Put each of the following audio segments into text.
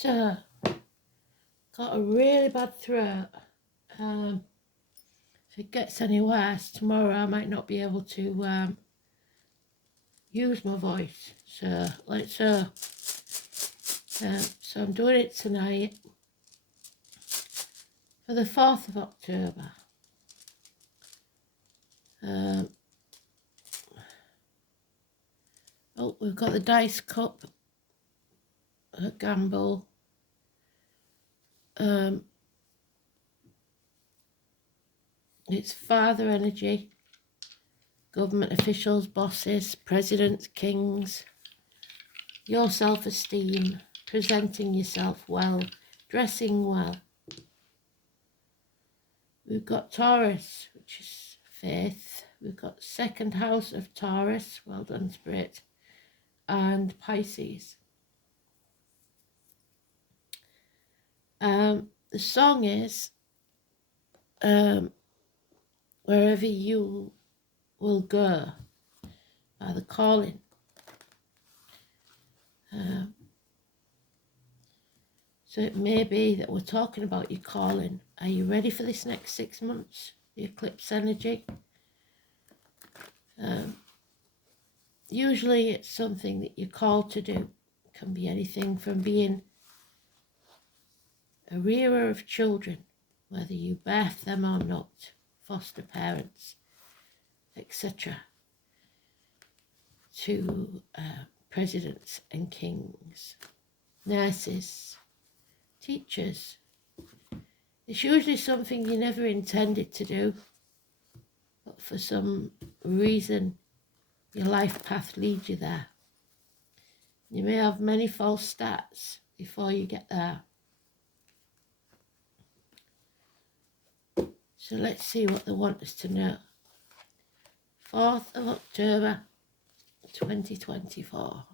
So, got a really bad throat. If it gets any worse, tomorrow I might not be able to use my voice. So, so I'm doing it tonight for the 4th of October. Oh, we've got the dice cup, a gamble. It's father energy, government officials, bosses, presidents, kings, your self-esteem, presenting yourself well, dressing well. We've got Taurus, which is faith. We've got 2nd house of Taurus, well done, Spirit, and Pisces. The song is Wherever You Will Go by The Calling. So it may be that we're talking about your calling. Are you ready for this next 6 months? The eclipse energy. Usually it's something that you're called to do. It can be anything from being a rearer of children, whether you birth them or not, foster parents, etc., to presidents and kings, nurses, teachers. It's usually something you never intended to do, but for some reason your life path leads you there. You may have many false starts before you get there. So let's see what they want us to know. 4th of October 2024.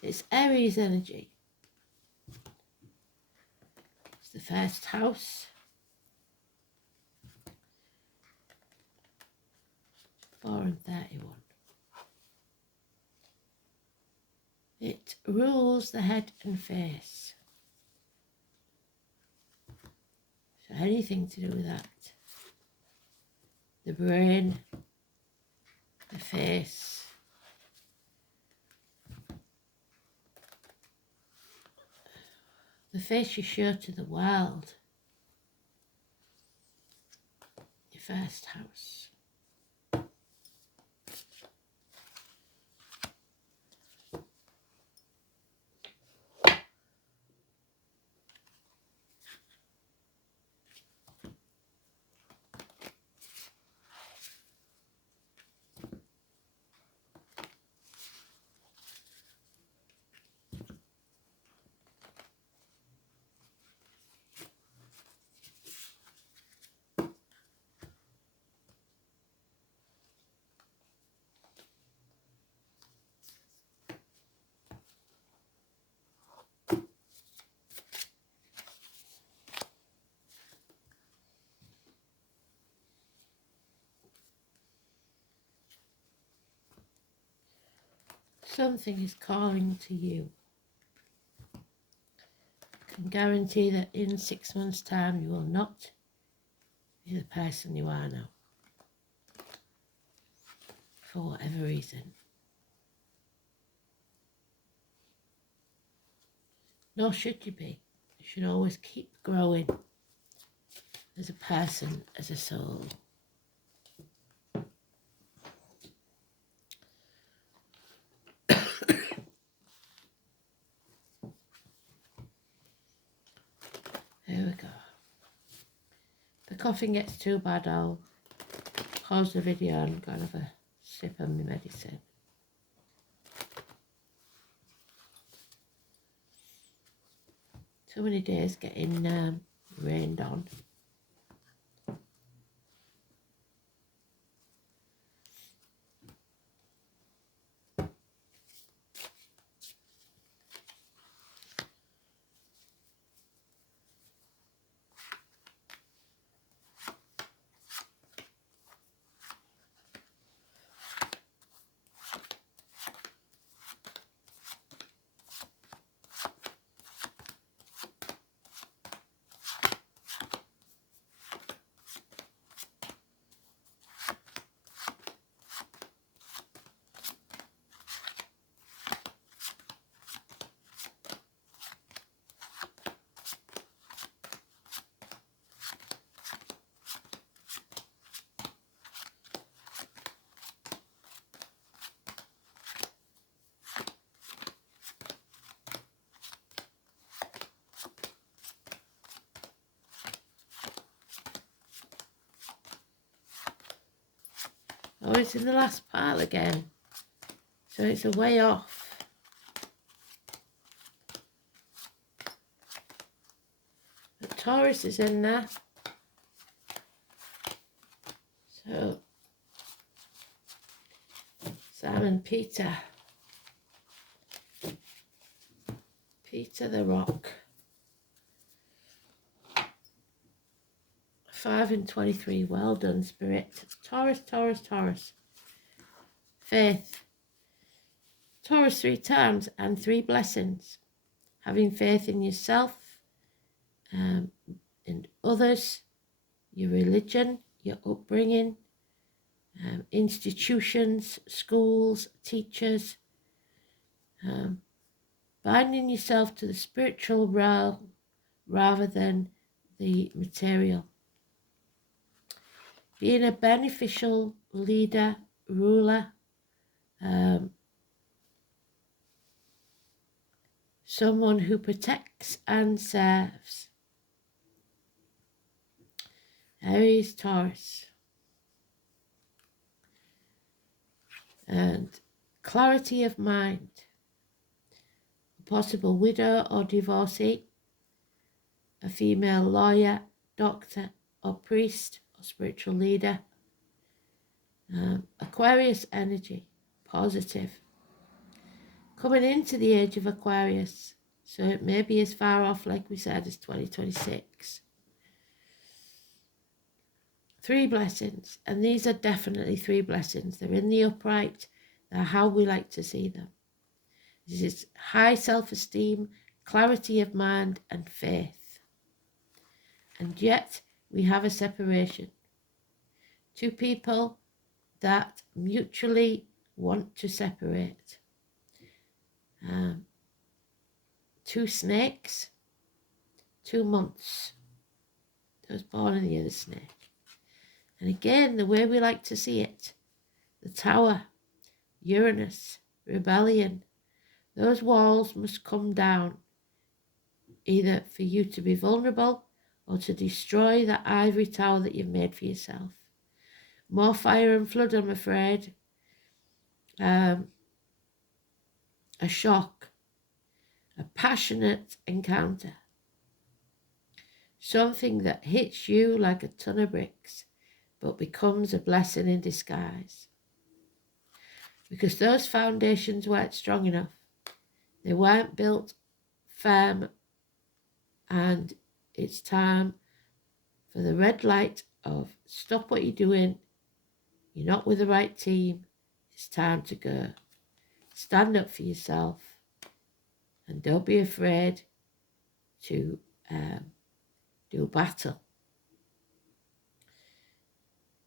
It's Aries energy. It's the 1st house. 4 and 31. It rules the head and face. So anything to do with that. The brain, the face, the face you show to the world. Your 1st house. Something is calling to you. I can guarantee that in 6 months' time you will not be the person you are now. For whatever reason. Nor should you be. You should always keep growing as a person, as a soul. There we go. If the coughing gets too bad, I'll pause the video and go and have a sip of my medicine. So many days getting rained on. Oh, it's in the last pile again. So it's a way off. The Taurus is in there. So, Sam and Peter. Peter the Rock. 5 and 23. Well done, Spirit. Taurus, Taurus, Taurus. Faith. Taurus 3 times and 3 blessings. Having faith in yourself, and others, your religion, your upbringing, institutions, schools, teachers, binding yourself to the spiritual realm rather than the material. Being a beneficial leader, ruler, someone who protects and serves. Aries, Taurus. And clarity of mind. A possible widow or divorcee. A female lawyer, doctor or priest or spiritual leader. Aquarius energy, positive. Coming into the age of Aquarius, so it may be as far off, like we said, as 2026. 3 blessings, and these are definitely 3 blessings. They're in the upright. They're how we like to see them. This is high self-esteem, clarity of mind, and faith. And yet we have a separation. 2 people that mutually want to separate. 2 snakes, 2 months. Those born in the other snake. And again, the way we like to see it, the Tower, Uranus, rebellion. Those walls must come down, either for you to be vulnerable or to destroy that ivory tower that you've made for yourself. More fire and flood, I'm afraid. A shock, a passionate encounter. Something that hits you like a ton of bricks, but becomes a blessing in disguise. Because those foundations weren't strong enough. They weren't built firm, and it's time for the red light of stop what you're doing. You're not with the right team. It's time to go. Stand up for yourself, and don't be afraid to do battle.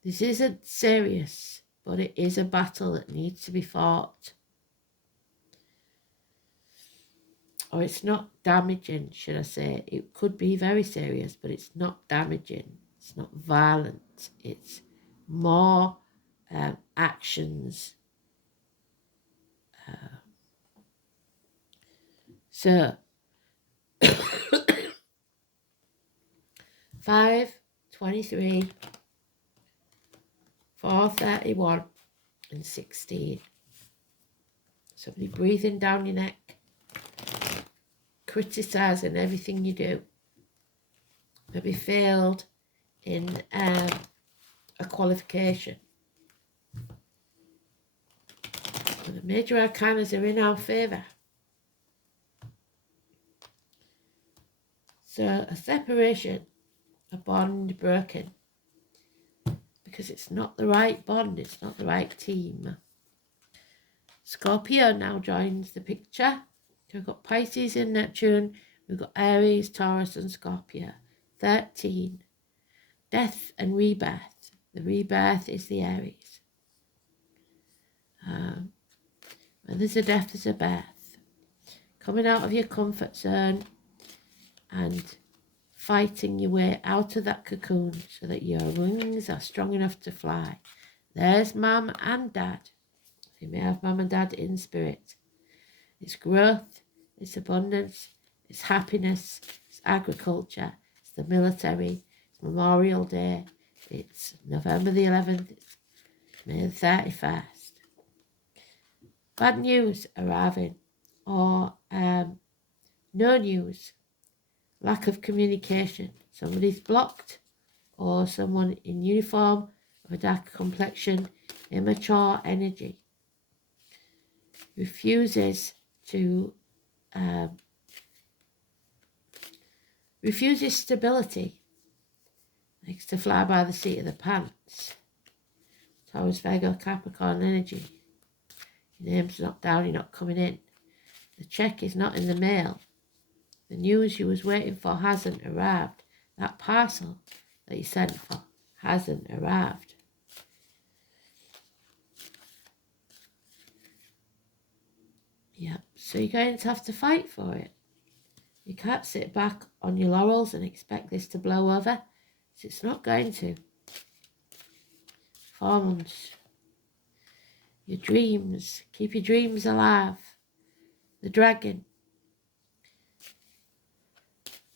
This isn't serious, but it is a battle that needs to be fought. Or it's not damaging, should I say. It could be very serious, but it's not damaging. It's not violent. It's more actions. So, 5, 23, 4, 31, and 16. Somebody breathing down your neck, criticising everything you do. Maybe failed in a qualification. And the major arcanas are in our favour. So a separation, a bond broken, because it's not the right bond, it's not the right team. Scorpio now joins the picture. So we've got Pisces and Neptune, we've got Aries, Taurus and Scorpio. 13. Death and rebirth. The rebirth is the Aries. When there's a death, there's a birth. Coming out of your comfort zone and fighting your way out of that cocoon so that your wings are strong enough to fly. There's mum and dad. You may have mum and dad in spirit. It's growth, it's abundance, it's happiness, it's agriculture, it's the military, it's Memorial Day, it's November the 11th, it's May the 31st. Bad news arriving, or no news, lack of communication. Somebody's blocked, or someone in uniform of a dark complexion, immature energy, refuses stability, likes to fly by the seat of the pants. Taurus, Virgo, Capricorn energy. Your name's not down, you're not coming in. The check is not in the mail. The news you was waiting for hasn't arrived. That parcel that you sent for hasn't arrived. Yep, so you're going to have to fight for it. You can't sit back on your laurels and expect this to blow over. It's not going to. 4 months. Your dreams. Keep your dreams alive. The dragon.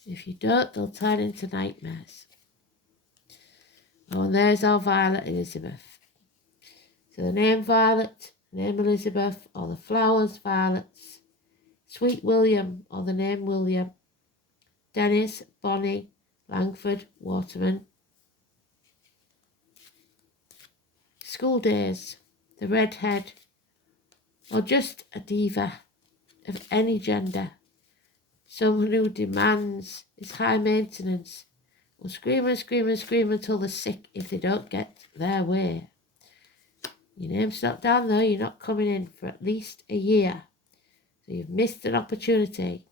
If you don't, they'll turn into nightmares. Oh, and there's our Violet Elizabeth. So the name Violet, the name Elizabeth, or the flowers violets. Sweet William, or the name William. Dennis, Bonnie, Langford, Waterman. School days, the redhead, or just a diva of any gender. Someone who demands, is high maintenance, will scream and scream and scream until they're sick if they don't get their way. Your name's not down though, you're not coming in for at least a year. So you've missed an opportunity.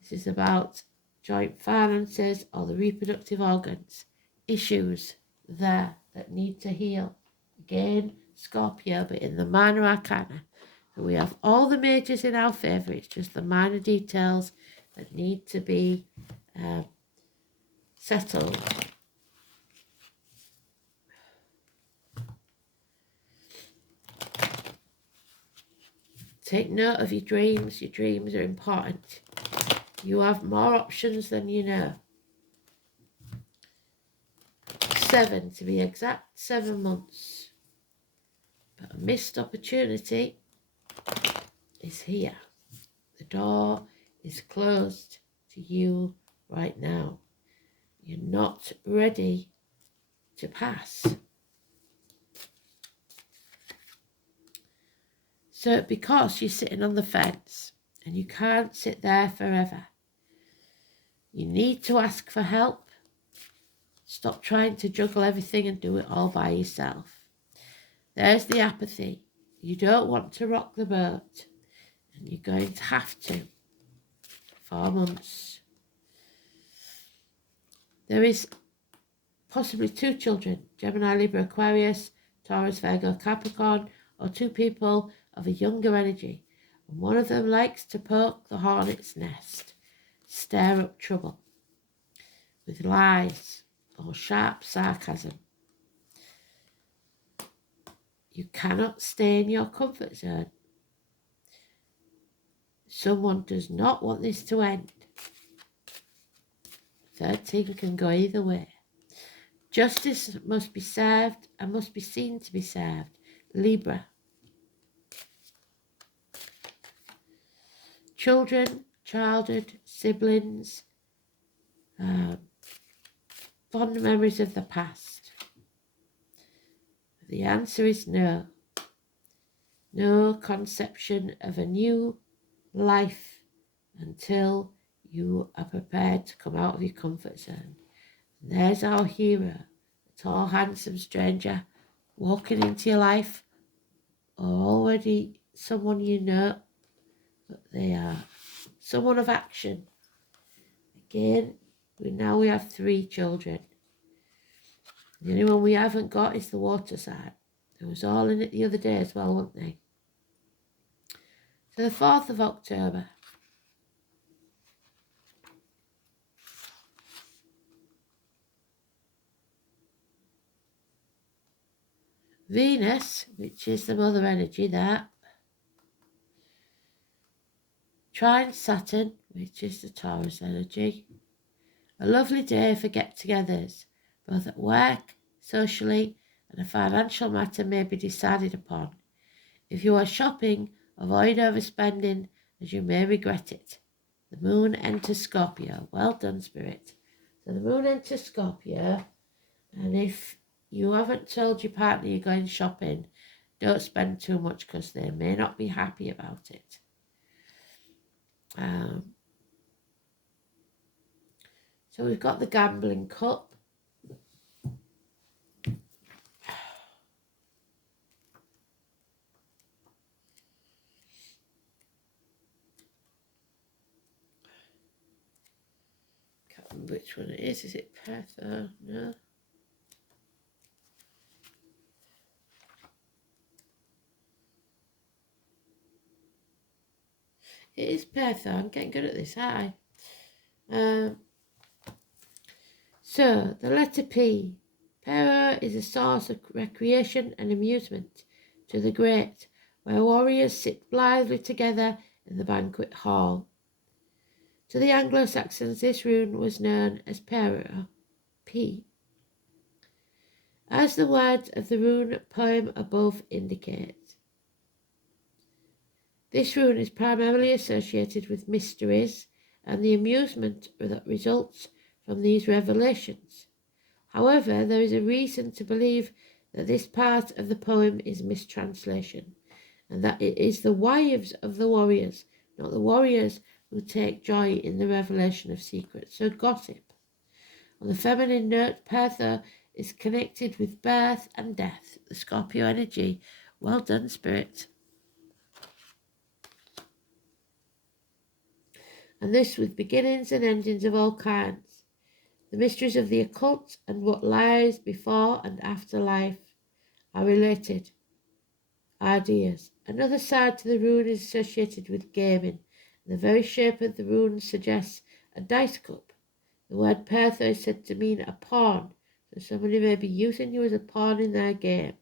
This is about joint finances or the reproductive organs. Issues there that need to heal. Again, Scorpio, but in the minor arcana. So we have all the majors in our favour. It's just the minor details that need to be settled. Take note of your dreams. Your dreams are important. You have more options than you know. 7 to be exact, 7 months. But a missed opportunity is here. The door is closed to you right now. You're not ready to pass. So because you're sitting on the fence and you can't sit there forever, you need to ask for help. Stop trying to juggle everything and do it all by yourself. There's the apathy. You don't want to rock the boat, and you're going to have to. 4 months. There is possibly 2 children, Gemini, Libra, Aquarius, Taurus, Virgo, Capricorn, or 2 people of a younger energy. And one of them likes to poke the hornet's nest, stir up trouble with lies or sharp sarcasm. You cannot stay in your comfort zone. Someone does not want this to end. 13 can go either way. Justice must be served and must be seen to be served. Libra. Children, childhood, siblings, fond memories of the past. The answer is no. No conception of a new life until you are prepared to come out of your comfort zone. And there's our hero, a tall, handsome stranger walking into your life, or already someone you know, but they are someone of action. Again, now we have 3 children. The only one we haven't got is the water sign. They was all in it the other day as well, weren't they? So the 4th of October. Venus, which is the mother energy there. Trine Saturn, which is the Taurus energy. A lovely day for get-togethers, both at work, socially, and a financial matter may be decided upon. If you are shopping, avoid overspending, as you may regret it. The moon enters Scorpio. Well done, Spirit. So the moon enters Scorpio, and if you haven't told your partner you're going shopping, don't spend too much because they may not be happy about it. So we've got the gambling cup. Can't remember which one it is. Is it Perth? No. It is Perth. I'm getting good at this, aren't I? So, the letter P. Para is a source of recreation and amusement to the great, where warriors sit blithely together in the banquet hall. To the Anglo-Saxons, this rune was known as Para, P. As the words of the rune poem above indicate. This rune is primarily associated with mysteries and the amusement that results from these revelations. However, there is a reason to believe that this part of the poem is mistranslation, and that it is the wives of the warriors, not the warriors, who take joy in the revelation of secrets. So gossip. On the feminine note, Pertha is connected with birth and death, the Scorpio energy. Well done, Spirit. And this with beginnings and endings of all kinds. The mysteries of the occult and what lies before and after life are related ideas. Another side to the rune is associated with gaming. The very shape of the rune suggests a dice cup. The word Pertha is said to mean a pawn, so somebody may be using you as a pawn in their game.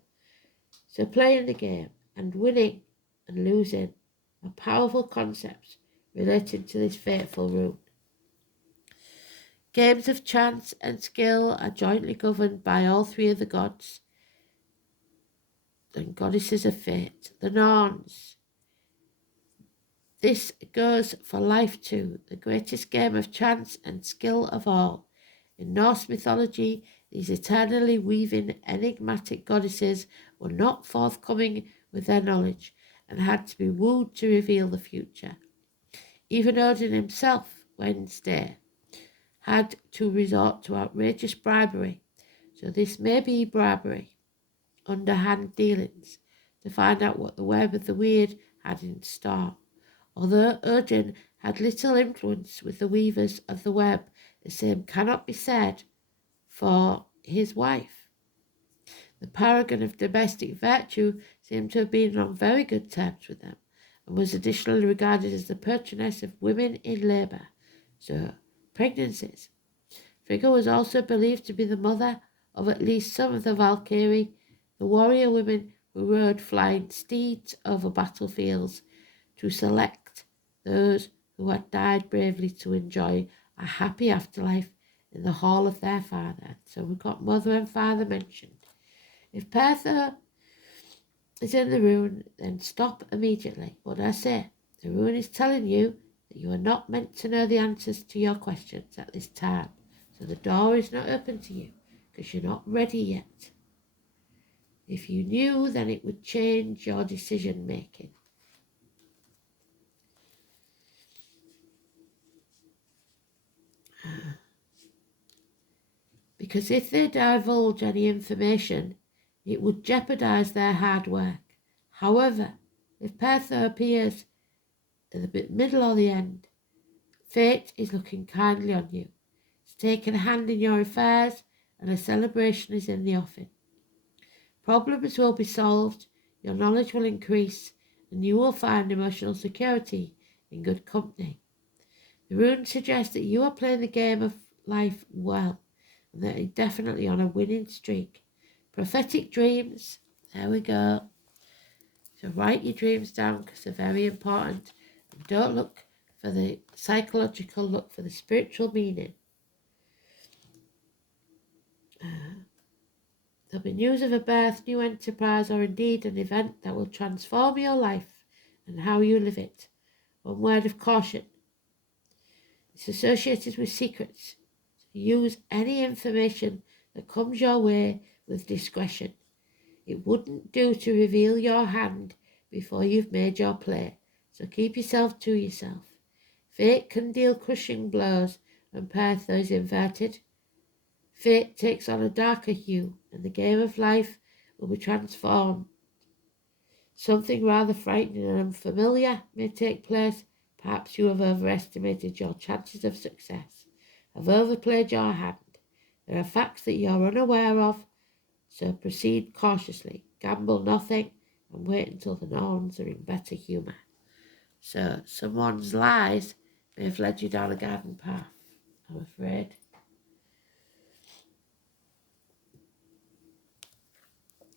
So playing the game and winning and losing are powerful concepts related to this fateful rune. Games of chance and skill are jointly governed by all three of the gods and goddesses of fate, the Norns. This goes for life too, the greatest game of chance and skill of all. In Norse mythology, these eternally weaving, enigmatic goddesses were not forthcoming with their knowledge and had to be wooed to reveal the future. Even Odin himself, Wednesday, had to resort to outrageous bribery. So this may be bribery, underhand dealings, to find out what the web of the weird had in store. Although Odin had little influence with the weavers of the web, the same cannot be said for his wife. The paragon of domestic virtue seemed to have been on very good terms with them, and was additionally regarded as the patroness of women in labour, so pregnancies. Frigga was also believed to be the mother of at least some of the Valkyrie, the warrior women who rode flying steeds over battlefields to select those who had died bravely to enjoy a happy afterlife in the hall of their father. So we've got mother and father mentioned. If Pertha is in the rune, then stop immediately. What do I say? The rune is telling you that you are not meant to know the answers to your questions at this time. So the door is not open to you because you're not ready yet. If you knew, then it would change your decision making. Because if they divulge any information, it would jeopardize their hard work. However, if Pertha appears at the middle or the end, fate is looking kindly on you. It's taken a hand in your affairs, and a celebration is in the offing. Problems will be solved, your knowledge will increase, and you will find emotional security in good company. The rune suggests that you are playing the game of life well, and that you're definitely on a winning streak. Prophetic dreams, there we go. So write your dreams down because they're very important. And don't look for the psychological, look for the spiritual meaning. There'll be news of a birth, new enterprise, or indeed an event that will transform your life and how you live it. One word of caution. It's associated with secrets. So use any information that comes your way with discretion. It wouldn't do to reveal your hand before you've made your play, so keep yourself to yourself. Fate can deal crushing blows when Perth is inverted. Fate takes on a darker hue, and the game of life will be transformed. Something rather frightening and unfamiliar may take place. Perhaps you have overestimated your chances of success, have overplayed your hand. There are facts that you're unaware of, so proceed cautiously. Gamble nothing and wait until the Norns are in better humour. So someone's lies may have led you down a garden path, I'm afraid.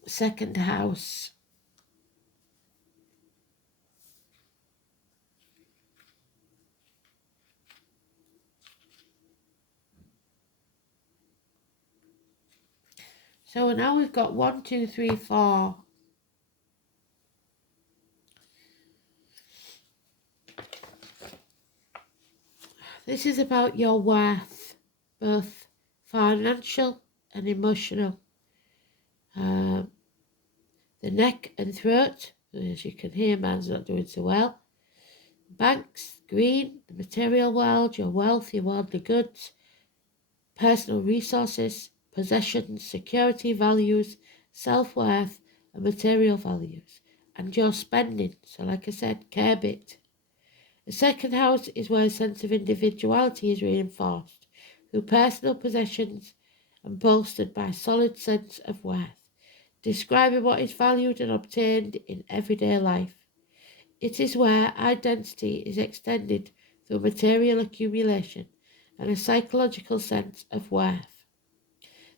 Second house. So now we've got 1, 2, 3, 4. This is about your worth, both financial and emotional. The neck and throat, as you can hear, man's not doing so well. Banks, green, the material world, your wealth, your worldly goods, personal resources, possessions, security, values, self-worth, and material values, and your spending. So like I said, curb it. The second house is where a sense of individuality is reinforced through personal possessions and bolstered by a solid sense of worth, describing what is valued and obtained in everyday life. It is where identity is extended through material accumulation and a psychological sense of worth.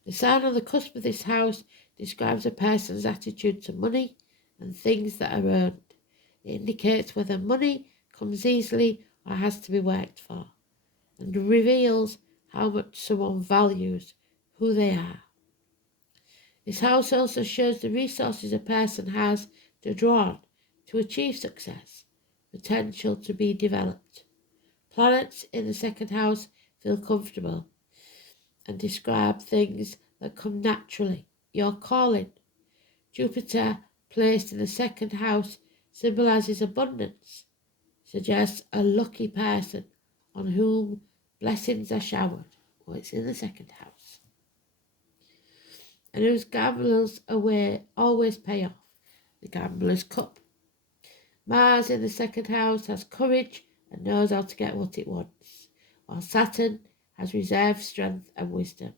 The sign on the cusp of this house describes a person's attitude to money and things that are earned. It indicates whether money comes easily or has to be worked for, and reveals how much someone values who they are. This house also shows the resources a person has to draw on to achieve success, potential to be developed. Planets in the second house feel comfortable and describe things that come naturally, your calling. Jupiter, placed in the second house, symbolises abundance, suggests a lucky person on whom blessings are showered. Well, it's in the second house. And whose gamblers away always pay off. The gambler's cup. Mars in the second house has courage and knows how to get what it wants, while Saturn has reserve strength and wisdom.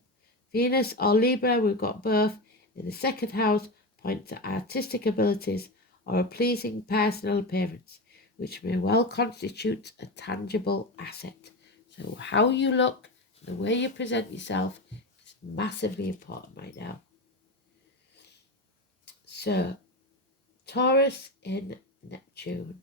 Venus or Libra, we've got both in the second house, point to artistic abilities or a pleasing personal appearance, which may well constitute a tangible asset. So how you look, the way you present yourself is massively important right now. So, Taurus in Neptune.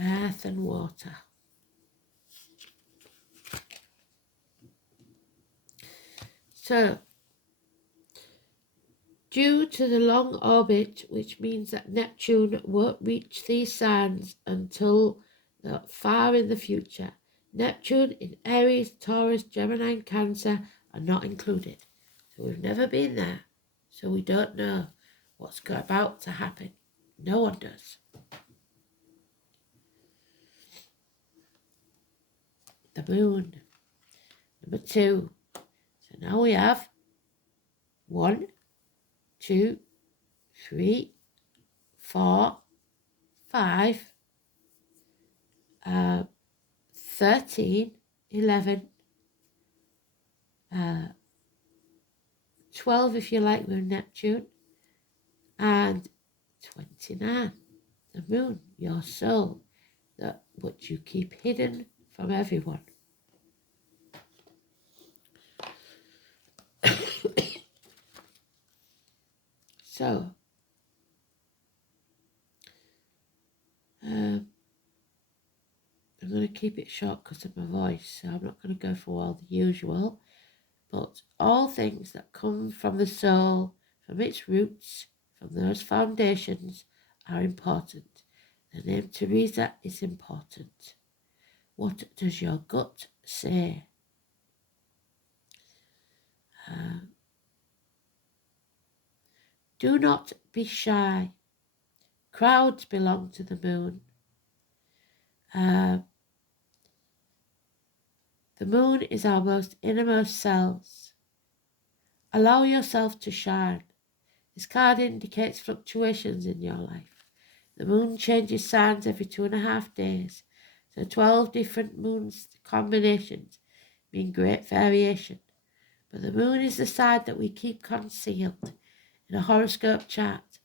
Earth and water. So, due to the long orbit, which means that Neptune won't reach these signs until far in the future, Neptune in Aries, Taurus, Gemini and Cancer are not included. So we've never been there, so we don't know what's about to happen. No one does. The moon. Number 2. So now we have 1, 2, 3, 4, 5, 13, 11, 12 if you like with Neptune, and 29, the moon, your soul, that what you keep hidden from everyone. So, I'm going to keep it short because of my voice, so I'm not going to go through all the usual. But all things that come from the soul, from its roots, from those foundations, are important. The name Teresa is important. What does your gut say? Do not be shy. Crowds belong to the moon. The moon is our most innermost selves. Allow yourself to shine. This card indicates fluctuations in your life. The moon changes signs every 2.5 days, so 12 different moon combinations mean great variation. But the moon is the side that we keep concealed in a horoscope chart,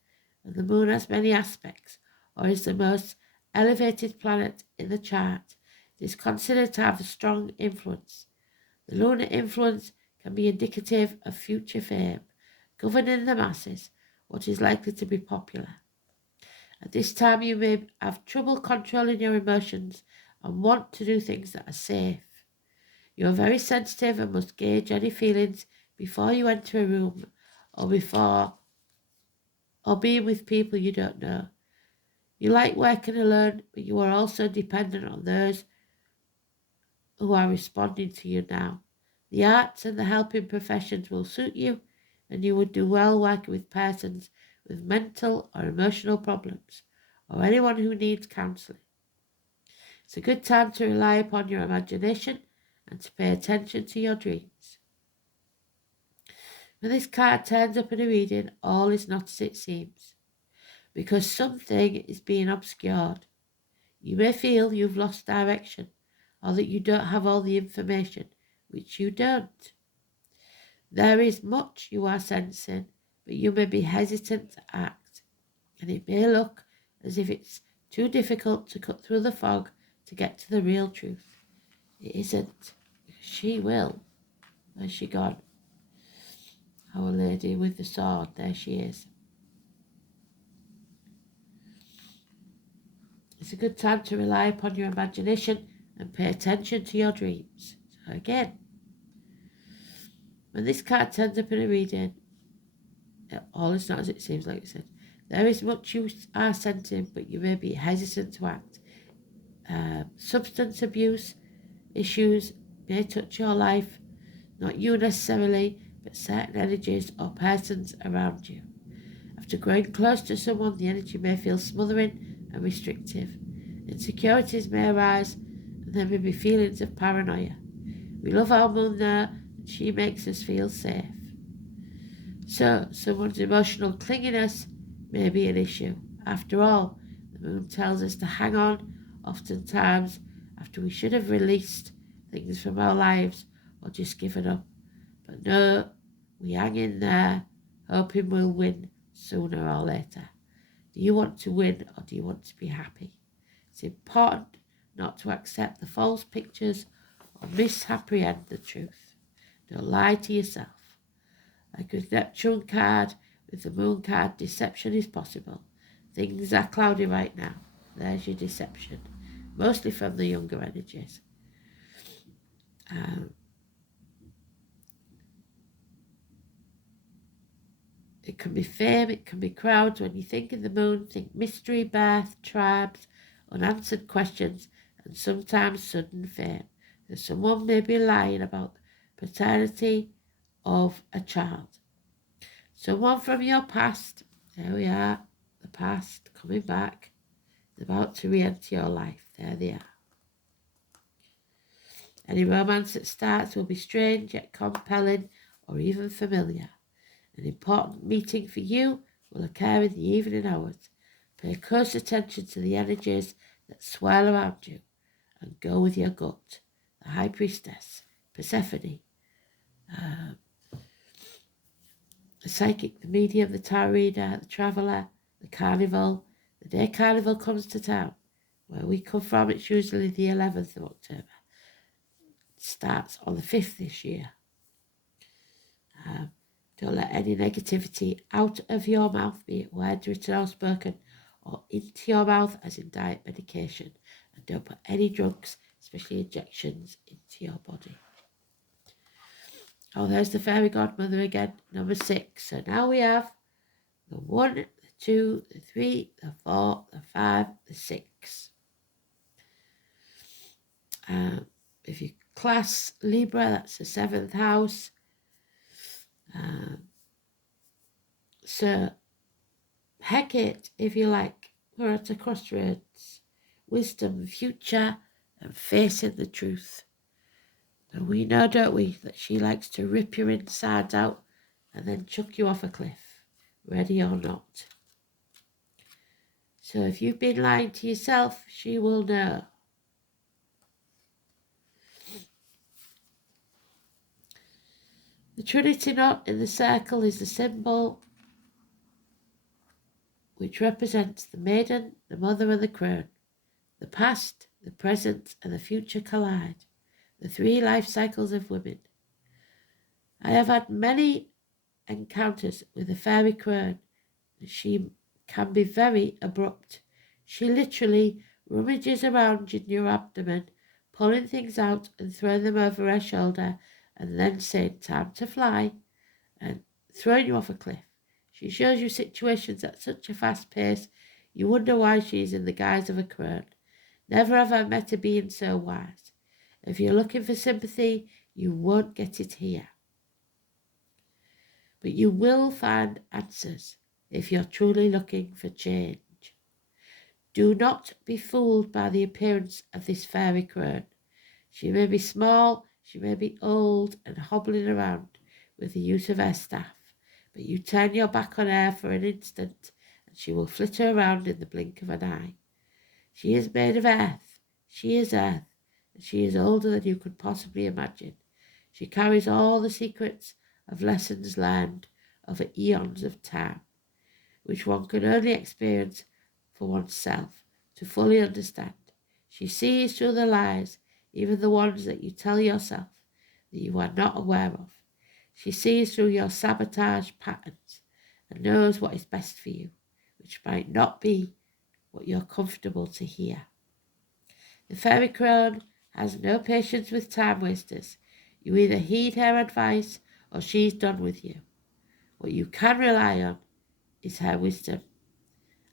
and the moon has many aspects, or is the most elevated planet in the chart. It is considered to have a strong influence. The lunar influence can be indicative of future fame, governing the masses, what is likely to be popular. At this time you may have trouble controlling your emotions and want to do things that are safe. You are very sensitive and must gauge any feelings before you enter a room or being with people you don't know. You like working alone, but you are also dependent on those who are responding to you now. The arts and the helping professions will suit you, and you would do well working with persons with mental or emotional problems, or anyone who needs counselling. It's a good time to rely upon your imagination and to pay attention to your dreams. When this card turns up in a reading, all is not as it seems, because something is being obscured. You may feel you've lost direction, or that you don't have all the information, which you don't. There is much you are sensing, but you may be hesitant to act, and it may look as if it's too difficult to cut through the fog to get to the real truth. It isn't. She will. Where's she gone? Our lady with the sword, there she is. It's a good time to rely upon your imagination and pay attention to your dreams. So again, when this card turns up in a reading, all is not as it seems, like I said. There is much you are sensing, but you may be hesitant to act. Substance abuse issues may touch your life, not you necessarily, but certain energies or persons around you. After growing close to someone, the energy may feel smothering and restrictive. Insecurities may arise, and there may be feelings of paranoia. We love our moon there, and she makes us feel safe. So, someone's emotional clinginess may be an issue. After all, the moon tells us to hang on, oftentimes after we should have released things from our lives or just given up. But no, we hang in there, hoping we'll win sooner or later. Do you want to win, or do you want to be happy? It's important not to accept the false pictures or misapprehend the truth. Don't lie to yourself. Like with Neptune card, with the moon card, deception is possible. Things are cloudy right now. There's your deception. Mostly from the younger energies. It can be fame, it can be crowds. When you think of the moon, think mystery, birth, tribes, unanswered questions, and sometimes sudden fame. So someone may be lying about the paternity of a child. Someone from your past, there we are, the past coming back, about to re-enter your life. There they are. Any romance that starts will be strange yet compelling or even familiar. An important meeting for you will occur in the evening hours. Pay close attention to the energies that swirl around you and go with your gut. The High Priestess, Persephone, the Psychic, the Medium, the Tarot Reader, the Traveller, the Carnival. The day Carnival comes to town, where we come from, it's usually the 11th of October. It starts on the 5th this year. Don't let any negativity out of your mouth, be it words written or spoken, or into your mouth as in diet medication. And don't put any drugs, especially injections, into your body. Oh, there's the fairy godmother again, number 6. So now we have the 1, the 2, the 3, the 4, the 5, the 6. If you class Libra, that's the 7th house. So, Hecate, if you like, we're at a crossroads. Wisdom, future, and facing the truth. And we know, don't we, that she likes to rip your insides out and then chuck you off a cliff, ready or not. So if you've been lying to yourself, she will know. The Trinity knot in the circle is the symbol which represents the maiden, the mother and the crone. The past, the present and the future collide, the 3 life cycles of women. I have had many encounters with the fairy crone. She can be very abrupt. She literally rummages around in your abdomen, pulling things out and throwing them over her shoulder, and then saying, "Time to fly," and throwing you off a cliff. She shows you situations at such a fast pace, you wonder why she is in the guise of a crone. Never have I met a being so wise. If you're looking for sympathy, you won't get it here. But you will find answers if you're truly looking for change. Do not be fooled by the appearance of this fairy crone. She may be small, she may be old and hobbling around with the use of her staff, but you turn your back on her for an instant and she will flitter around in the blink of an eye. She is made of earth, she is earth, and she is older than you could possibly imagine. She carries all the secrets of lessons learned over eons of time, which one can only experience for oneself to fully understand. She sees through the lies, even the ones that you tell yourself that you are not aware of. She sees through your sabotage patterns and knows what is best for you, which might not be what you're comfortable to hear. The fairy crone has no patience with time wasters. You either heed her advice or she's done with you. What you can rely on is her wisdom,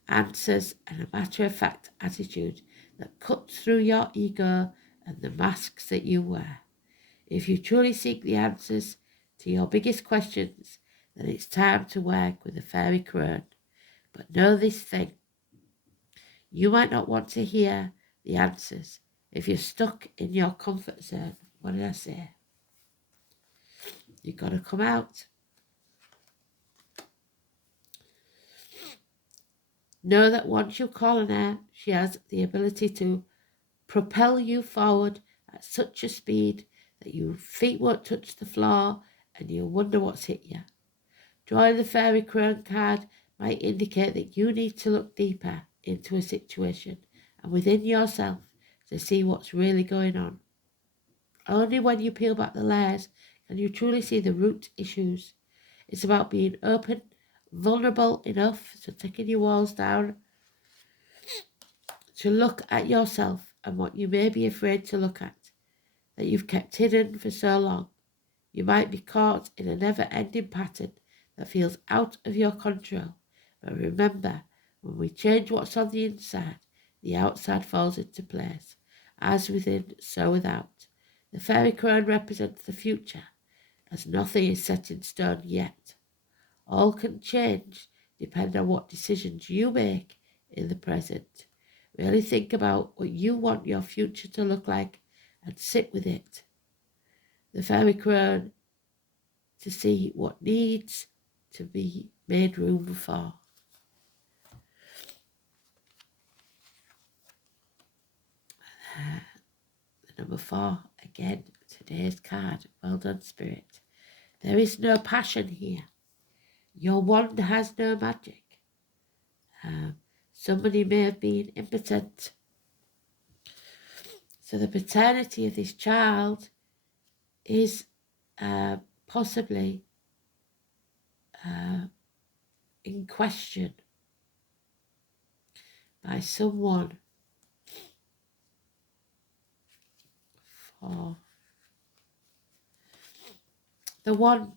answers, and a matter-of-fact attitude that cuts through your ego and the masks that you wear. If you truly seek the answers to your biggest questions, then it's time to work with the fairy crone. But know this thing. You might not want to hear the answers if you're stuck in your comfort zone. What did I say? You've got to come out. Know that once you call on her, she has the ability to propel you forward at such a speed that your feet won't touch the floor and you'll wonder what's hit you. Drawing the fairy crone card might indicate that you need to look deeper into a situation and within yourself to see what's really going on. Only when you peel back the layers can you truly see the root issues. It's about being open, vulnerable enough, so taking your walls down, to look at yourself and what you may be afraid to look at, that you've kept hidden for so long. You might be caught in a never-ending pattern that feels out of your control. But remember, when we change what's on the inside, the outside falls into place. As within, so without. The fairy crone represents the future, as nothing is set in stone yet. All can change depending on what decisions you make in the present. Really think about what you want your future to look like and sit with it. The fairy crone to see what needs to be made room for. Number 4, again, today's card. Well done, Spirit. There is no passion here. Your wand has no magic. Somebody may have been impotent. So the paternity of this child is possibly in question by someone 4. The wand.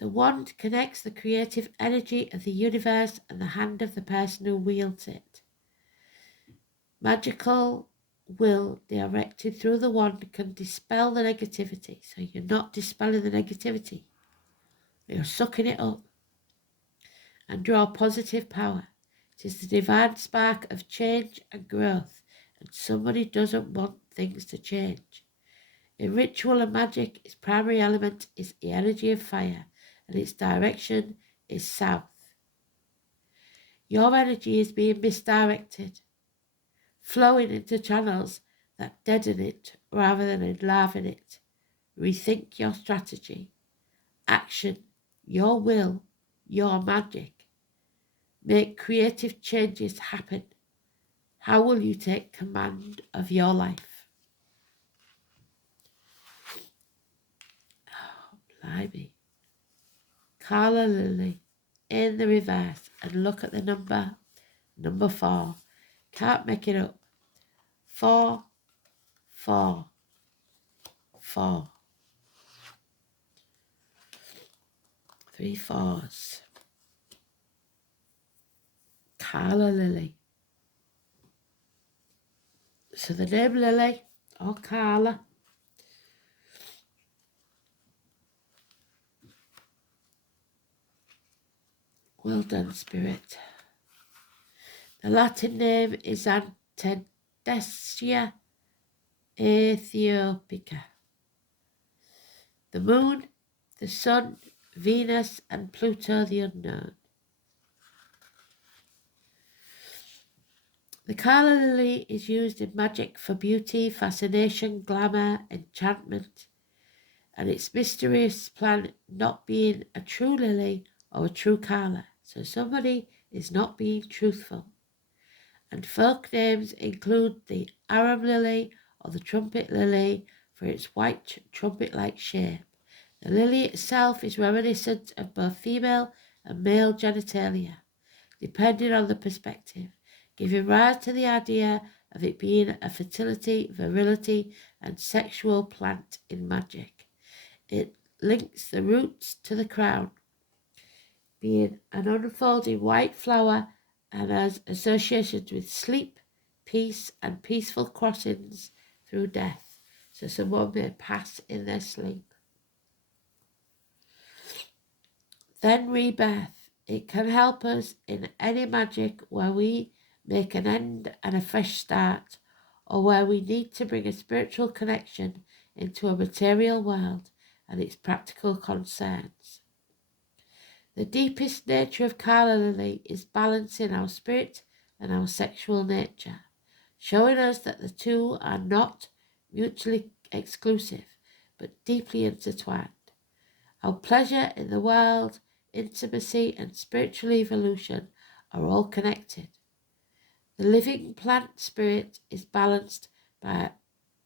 The wand connects the creative energy of the universe and the hand of the person who wields it. Magical will directed through the wand can dispel the negativity. So you're not dispelling the negativity. You're sucking it up. And draw positive power. It is the divine spark of change and growth. And somebody doesn't want things to change. In ritual and magic, its primary element is the energy of fire, and its direction is south. Your energy is being misdirected, flowing into channels that deaden it rather than enliven it. Rethink your strategy. Action, your will, your magic. Make creative changes happen. How will you take command of your life? Oh, blimey. Carla Lily in the reverse, and look at the number 4. Can't make it up. 4, 4, 4. 3 4s. Carla Lily. So the name Lily or Carla. Well done, Spirit. The Latin name is Antendesia Ethiopica. The moon, the sun, Venus and Pluto the unknown. The Carla Lily is used in magic for beauty, fascination, glamour, enchantment, and its mysterious plant not being a true lily or a true Carla. So somebody is not being truthful. And folk names include the arum lily or the trumpet lily for its white trumpet-like shape. The lily itself is reminiscent of both female and male genitalia, depending on the perspective, giving rise to the idea of it being a fertility, virility, and sexual plant in magic. It links the roots to the crown, being an unfolding white flower and has associations with sleep, peace, and peaceful crossings through death. So someone may pass in their sleep. Then rebirth. It can help us in any magic where we make an end and a fresh start, or where we need to bring a spiritual connection into a material world and its practical concerns. The deepest nature of Carla Lily is balancing our spirit and our sexual nature, showing us that the two are not mutually exclusive, but deeply intertwined. Our pleasure in the world, intimacy and spiritual evolution are all connected. The living plant spirit is balanced by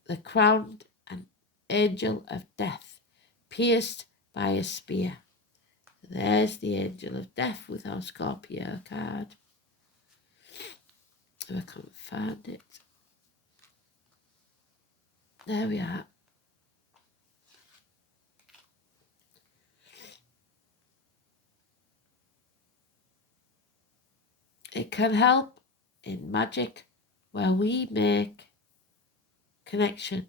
the crowned and angel of death, pierced by a spear. There's the angel of death with our Scorpio card. If I can't find it. There we are. It can help in magic where we make connection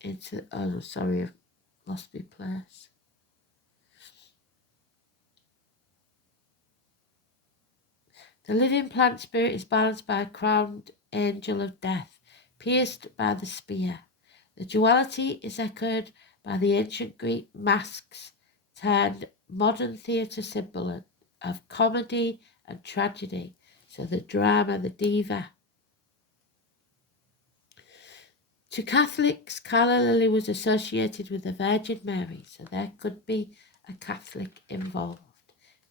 into, oh sorry, I've lost my place. The living plant spirit is balanced by a crowned angel of death, pierced by the spear. The duality is echoed by the ancient Greek masks turned modern theatre symbol of comedy and tragedy. So the drama, the diva. To Catholics, Carla Lily was associated with the Virgin Mary, so there could be a Catholic involved.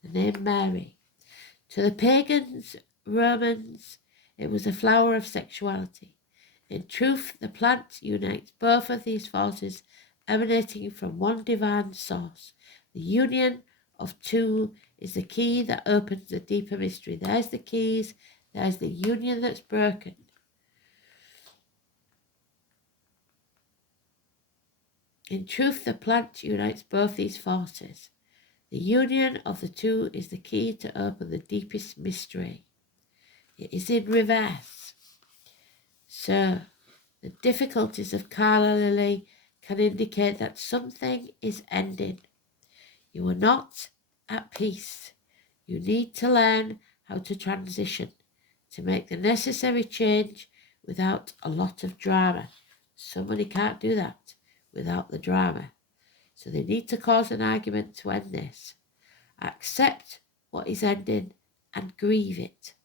The name Mary. To the pagans, Romans, it was a flower of sexuality. In truth, the plant unites both of these forces emanating from one divine source. The union of two is the key that opens the deeper mystery. There's the keys, there's the union that's broken. In truth, the plant unites both these forces. The union of the two is the key to open the deepest mystery. It is in reverse. So, the difficulties of Carla Lily can indicate that something is ending. You are not at peace. You need to learn how to transition, to make the necessary change without a lot of drama. Somebody can't do that without the drama. So they need to cause an argument to end this. Accept what is ending and grieve it,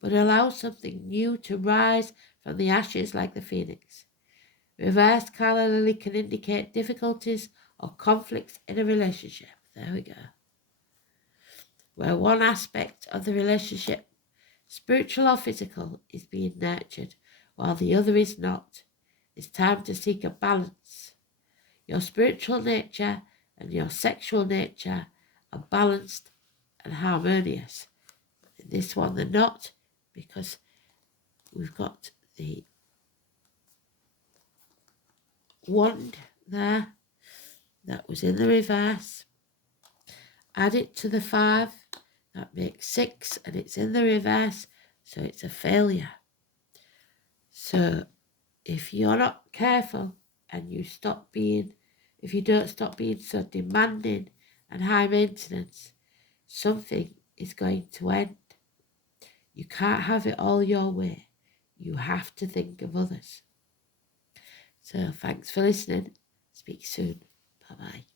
but allow something new to rise from the ashes like the phoenix. Reverse Carla Lily can indicate difficulties or conflicts in a relationship. There we go. Where one aspect of the relationship, spiritual or physical, is being nurtured, while the other is not. It's time to seek a balance. Your spiritual nature and your sexual nature are balanced and harmonious. In this one, they're not, because we've got the wand there that was in the reverse. Add it to the 5, that makes 6, and it's in the reverse, so it's a failure. So if you're not careful and if you don't stop being so demanding and high maintenance, something is going to end. You can't have it all your way. You have to think of others. So thanks for listening. Speak soon. Bye-bye.